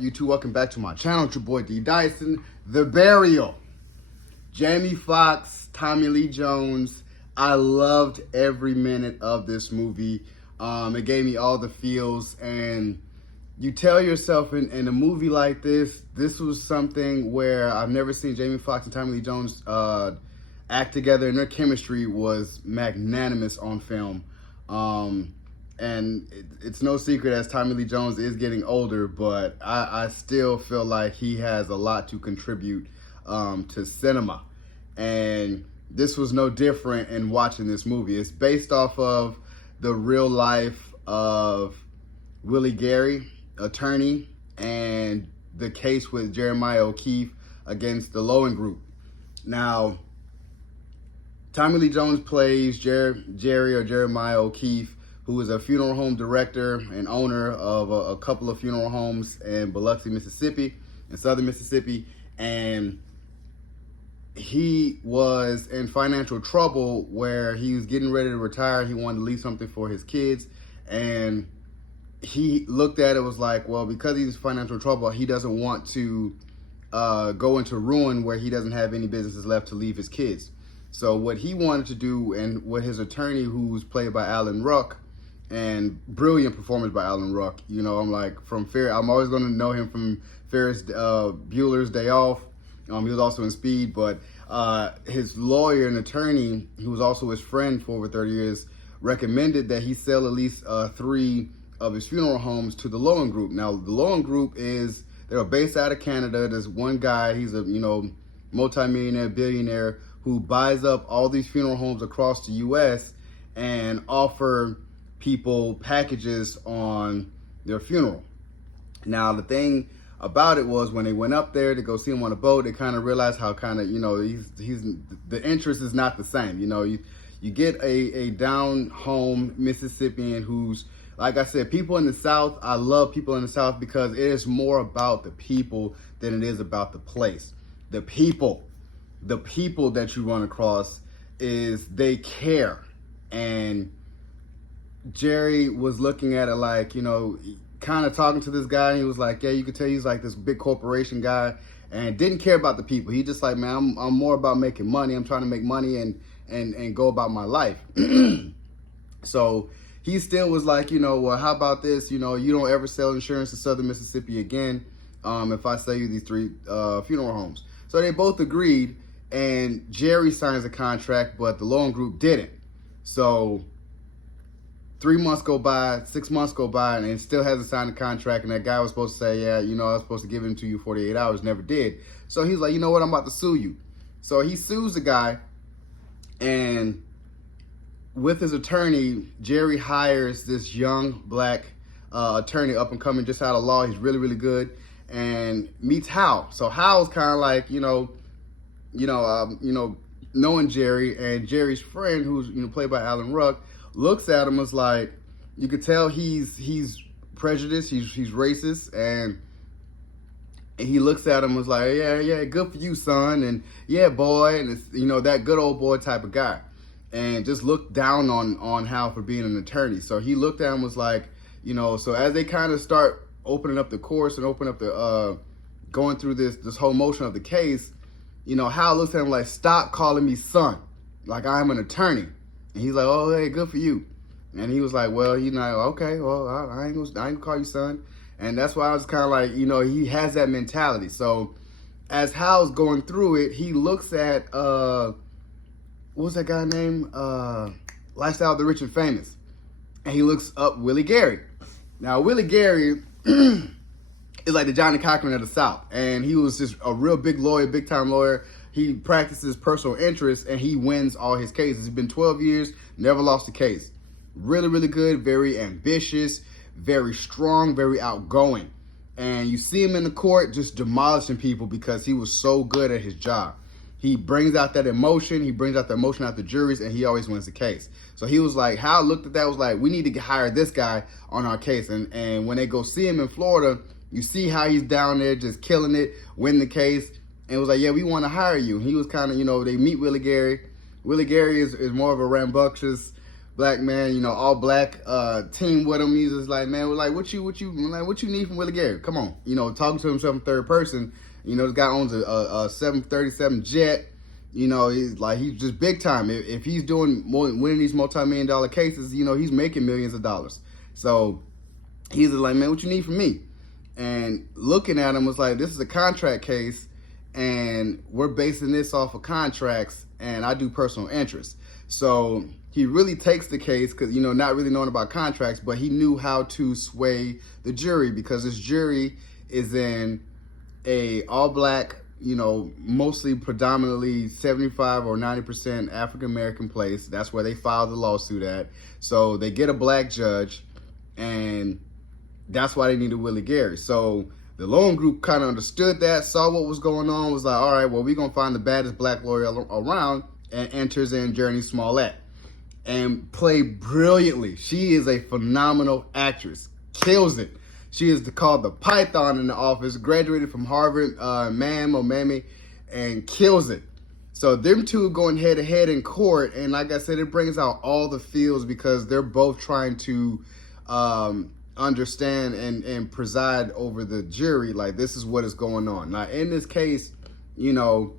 YouTube? Welcome back to my channel. It's your boy D Dyson. TheBurial. JamieFoxx, TommyLeeJones. I loved every minute of this movie. It gave me all the feels, and you tell yourself in a movie like this was something where I've never seen JamieFoxx and TommyLeeJones act together, and their chemistry was magnanimous on film. And it's no secret as TommyLeeJones is getting older, but I still feel like he has a lot to contribute to cinema. And this was no different in watching this movie. It's based off of the real life of Willie Gary, attorney, and the case with Jeremiah O'Keefe against the Lowen Group. Now, TommyLeeJones plays Jerry or Jeremiah O'Keefe, who is a funeral home director and owner of a couple of funeral homes in Biloxi, Mississippi, in southern Mississippi. And he was in financial trouble where he was getting ready to retire. He wanted to leave something for his kids. And he looked at it, was like, well, because he's in financial trouble, he doesn't want to go into ruin where he doesn't have any businesses left to leave his kids. So what he wanted to do, and what his attorney, who's played by Alan Ruck, and brilliant performance by Alan Ruck. You know, I'm like, I'm always going to know him from Ferris Bueller's Day Off. He was also in Speed, but his lawyer and attorney, who was also his friend for over 30 years, recommended that he sell at least 3 of his funeral homes to the Lowen Group. Now, the Lowen Group they're based out of Canada. There's one guy, he's a multi-millionaire, billionaire, who buys up all these funeral homes across the U.S. and offer people packages on their funeral. Now, the thing about it was, when they went up there to go see him on a boat, they kind of realized how the interest is not the same. You get a down home Mississippian who's, like I said, people in the South, I love people in the South because it is more about the people than it is about the place. The people that you run across they care. And Jerry was looking at it like, kind of talking to this guy, and he was like, yeah, you could tell he's like this big corporation guy and didn't care about the people. He just like, man, I'm more about making money. I'm trying to make money and go about my life. So he still was like, well, how about this? You don't ever sell insurance in southern Mississippi again if I sell you these 3 funeral homes. So they both agreed, and Jerry signs a contract, but the Lowen Group didn't. So 3 months go by, 6 months go by, and it still hasn't signed a contract. And that guy was supposed to say, yeah, I was supposed to give it to you 48 hours, never did. So he's like, you know what, I'm about to sue you. So he sues the guy, and with his attorney, Jerry hires this young black attorney, up and coming, just out of law. He's really, really good, and meets Hal. So Hal's kind of like, knowing Jerry, and Jerry's friend, who's played by Alan Ruck, looks at him as like, you could tell he's prejudiced, he's racist, and he looks at him as like, yeah, good for you, son, and yeah, boy, and it's that good old boy type of guy, and just looked down on Hal for being an attorney. So he looked at him was like, so as they kind of start opening up the course and open up the going through this whole motion of the case, Hal looks at him like, stop calling me son, like I'm an attorney. And he's like, oh, hey, good for you. And he was like, well, okay, well, I ain't gonna call you son. And that's why I was kind of like, he has that mentality. So as Hal's going through it, he looks at, what was that guy name? Lifestyle of the Rich and Famous. And he looks up Willie Gary. Now, Willie Gary is like the Johnny Cochran of the South. And he was just a real big lawyer, big time lawyer. He practices personal interest, and he wins all his cases. It's been 12 years, never lost a case. Really, really good, very ambitious, very strong, very outgoing. And you see him in the court just demolishing people because he was so good at his job. He brings out that emotion. He brings out the emotion out the juries, and he always wins the case. So he was like, Hal looked at that, was like, we need to hire this guy on our case. And when they go see him in Florida, you see how he's down there just killing it, win the case. And it was like, yeah, we want to hire you. He was kind of, they meet Willie Gary. Willie Gary is more of a rambunctious black man, you know, all black team with him. He's just like, man, we're like, what you need from Willie Gary? Come on, you know, talking to himself in third person. You know, this guy owns a 737 jet. You know, he's just big time. If he's winning these multi-million-dollar cases, you know, he's making millions of dollars. So he's like, man, what you need from me? And looking at him was like, this is a contract case, and we're basing this off of contracts, and I do personal interest. So he really takes the case because, you know, not really knowing about contracts, but he knew how to sway the jury because this jury is in a all-black, you know, mostly predominantly 75 or 90% African-American place. That's where they filed the lawsuit at. So they get a black judge, and that's why they needed Willie Gary. So the loan group kind of understood that, saw what was going on, was like, all right, well, we're going to find the baddest black lawyer around, and enters in Jurnee Smollett and played brilliantly. She is a phenomenal actress, kills it. She is called the Python in the office, graduated from Harvard, Mammy, and kills it. So them two going head to head in court, and like I said, it brings out all the feels because they're both trying to understand and preside over the jury. Like, this is what is going on. Now, in this case, you know,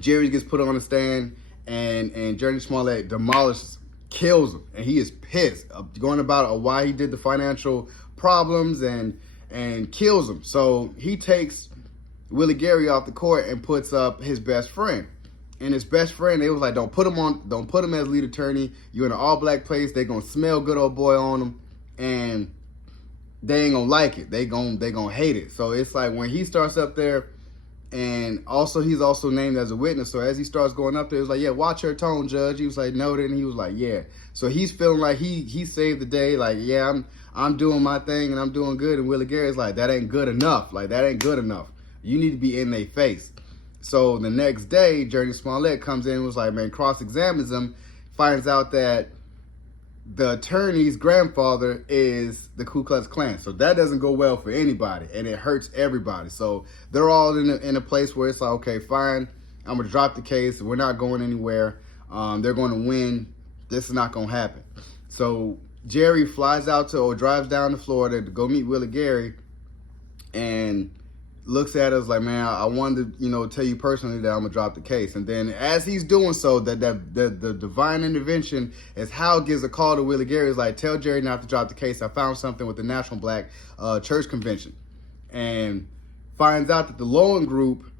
Jerry gets put on the stand, and Jurnee Smollett demolishes, kills him, and he is pissed, going about why he did the financial problems and kills him. So he takes Willie Gary off the court and puts up his best friend. And his best friend, they was like, don't put him as lead attorney. You're in an all-black place. They gonna smell good old boy on him, and they ain't gonna like it. They gonna hate it. So it's like when he starts up there, and also he's also named as a witness. So as he starts going up there, it's like, yeah, watch your tone, judge. He was like, noted, and he was like, yeah. So he's feeling like he saved the day. Like, yeah, I'm doing my thing and I'm doing good. And Willie Gary's like, that ain't good enough. Like, that ain't good enough. You need to be in their face. So the next day, Jurnee Smollett comes in and was like, man, cross-examines him, finds out that the attorney's grandfather is the Ku Klux Klan. So that doesn't go well for anybody, and it hurts everybody. So they're all in a place where it's like, okay, fine, I'm going to drop the case. We're not going anywhere. They're going to win. This is not going to happen. So Jerry flies out to, or drives down to Florida to go meet Willie Gary, and looks at us like, man, I wanted to, you know, tell you personally that I'm gonna drop the case. And then as he's doing so, the divine intervention is Hal gives a call to Willie Gary. Is like, tell Jerry not to drop the case. I found something with the National Black Church Convention, and finds out that the Lowen Group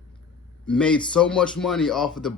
made so much money off of the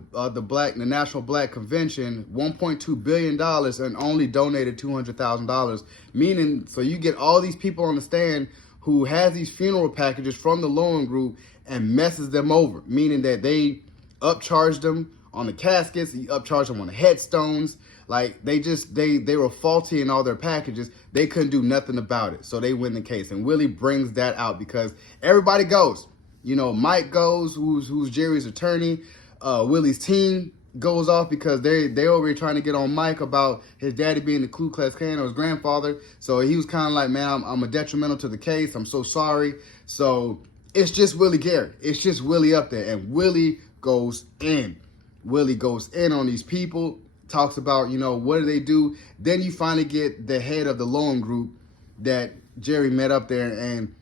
National Black Convention, $1.2 billion, and only donated $200,000. Meaning, so you get all these people on the stand who has these funeral packages from the Lowen Group and messes them over, meaning that they upcharged them on the caskets, he upcharged them on the headstones. Like, they were faulty in all their packages. They couldn't do nothing about it, so they win the case. And Willie brings that out because everybody goes. You know, Mike goes, who's Jerry's attorney. Willie's team goes off because they over here trying to get on Mike about his daddy being the Ku Klux Klan or his grandfather. So he was kind of like, man, I'm a detrimental to the case. I'm so sorry. So it's just Willie Gary. It's just Willie up there. And Willie goes in. Willie goes in on these people, talks about, you know, what do they do? Then you finally get the head of the Lowen Group that Jerry met up there and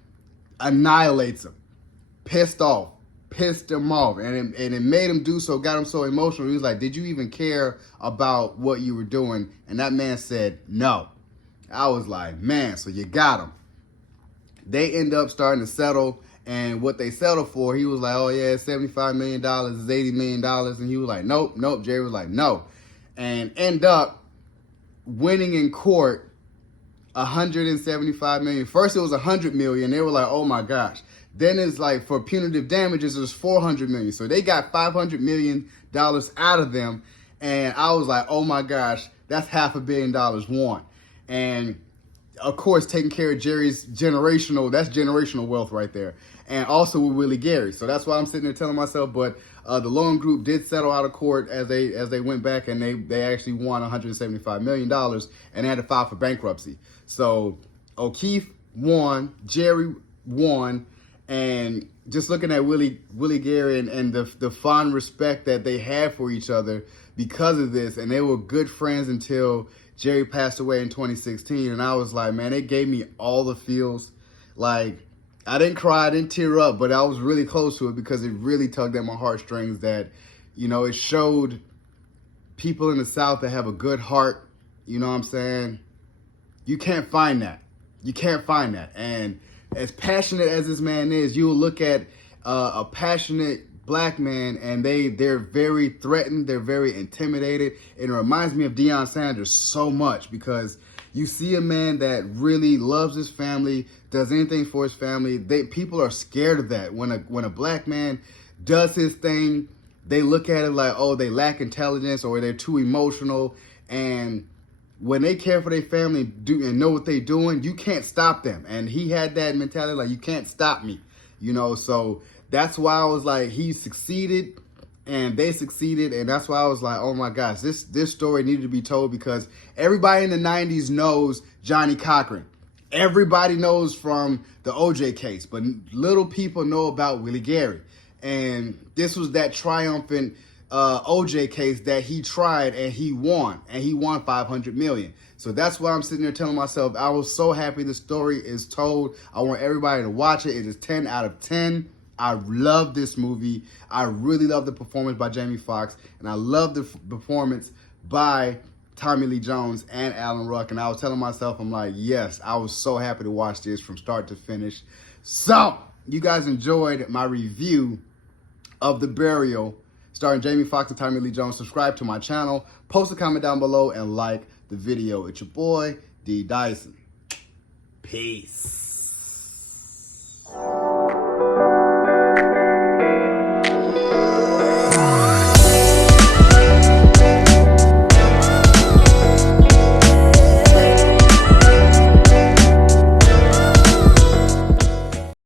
annihilates him. Pissed him off, and it made him do so, got him so emotional. He was like, did you even care about what you were doing? And that man said, no. I was like, man, so you got him. They end up starting to settle, and what they settled for, he was like, oh yeah, $75 million is $80 million. And he was like, nope. Jerry was like, no. And end up winning in court $175 million. First it was $100 million. They were like, oh my gosh. Then it's like, for punitive damages, it was $400 million. So they got $500 million out of them. And I was like, oh my gosh, that's $500 million won. And of course, taking care of Jerry's generational wealth right there. And also with Willie Gary. So that's why I'm sitting there telling myself, but the Lowen Group did settle out of court as they went back, and they actually won $175 million, and they had to file for bankruptcy. So O'Keefe won, Jerry won, And just looking at Willie Gary and the fond respect that they had for each other because of this, and they were good friends until Jerry passed away in 2016. And I was like, man, it gave me all the feels. Like, I didn't cry, I didn't tear up, but I was really close to it because it really tugged at my heartstrings that, you know, it showed people in the South that have a good heart. You know what I'm saying? You can't find that. You can't find that. And as passionate as this man is, you'll look at a passionate black man and they're very threatened, they're very intimidated. And it reminds me of Deion Sanders so much because you see a man that really loves his family, does anything for his family. People are scared of that. When a black man does his thing, they look at it like, oh, they lack intelligence or they're too emotional. And when they care for their family and know what they're doing, you can't stop them. And he had that mentality, like, you can't stop me, you know? So that's why I was like, he succeeded and they succeeded. And that's why I was like, oh my gosh, this story needed to be told because everybody in the 90s knows Johnny Cochran. Everybody knows from the OJ case, but little people know about Willie Gary. And this was that triumphant OJ case that he tried and he won $500 million. So that's why I'm sitting there telling myself I was so happy the story is told. I want everybody to watch it. It is 10 out of 10. I love this movie. I really love the performance by JamieFoxx, and I love the performance by TommyLeeJones and Alan Ruck. And I was telling myself, I'm like, yes, I was so happy to watch this from start to finish. So you guys enjoyed my review of TheBurial, starring JamieFoxx and TommyLeeJones. Subscribe to my channel, post a comment down below, and like the video. It's your boy, D. Dyson. Peace.